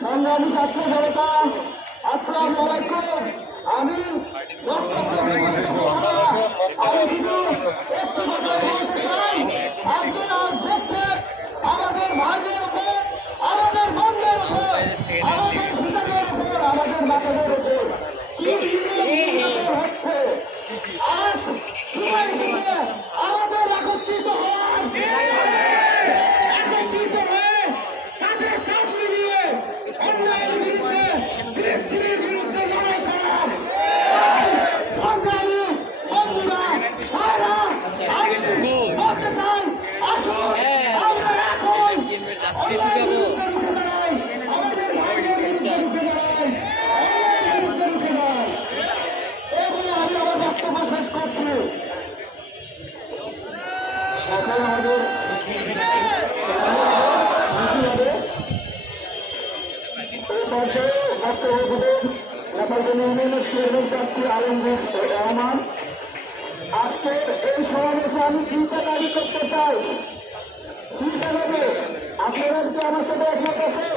সংগ্রামী ছাত্র জনতা, আসসালামু আলাইকুম। আমি আমাদের ভাইদের উপর, আমাদের বোনদের উপর, আমাদের পিতাদের উপর, আমাদের মাতাদের উপর হচ্ছে আজ আমাদের একত্রিত হওয়ার একত্রিত হয়ে তাদের কাজ মিলিয়ে অন্যায়ের বিরুদ্ধে ফিলিস্তিনের বিরুদ্ধে লড়াই করার সংগ্রামী বন্ধুরা ভাইরা আমি বলতে চাই, আসুন আমরা এখন অন্যায়ের বিরুদ্ধে রুখে দাঁড়াই, আমাদের ভাইদের বিরুদ্ধে রুখে দাঁড়াই, অন্যায়ের বিরুদ্ধে রুখে দাঁড়াই। এই বলে আমি আমার বক্তব্য শেষ করছি। এখন আমাদের রহমান। আজকে এই সমাবেশে আমি চিন্তা দাবি করতে চাই। চিন্তা হবে আপনারা কি আমার সাথে একমত আছেন?